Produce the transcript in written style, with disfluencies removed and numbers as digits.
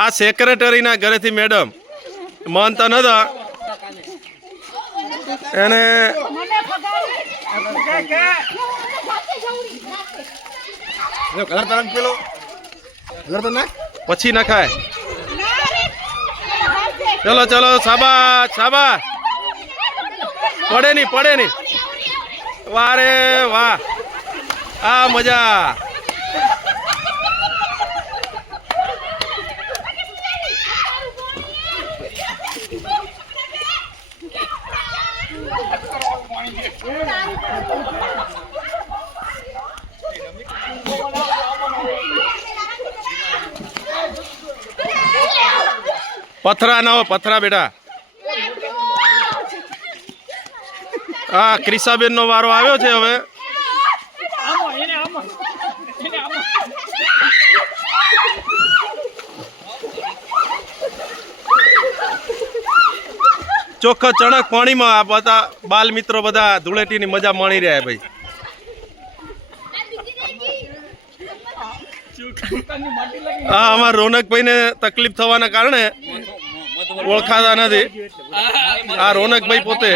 આ સેક્રેટરીના ઘરેથી મેડમ મહંત નતા એને પછી નખાય. ચલો ચલો શાબાશ શાબાશ. પડે નહીં. વાહ રે વાહ, આ મજા. પથરા ના હો, પથરા બેટા. હા, ક્રિસાબેન નો વારો આવ્યો છે હવે. ચોખ્ખા ચણક પાણીમાં આ બધા બાલ મિત્રો બધા ધૂળેટીની મજા માણી રહ્યા ભાઈ. હા, અમારા રોનકભાઈ ને તકલીફ થવાના કારણે ઓળખાતા નથી. આ રોનકભાઈ પોતે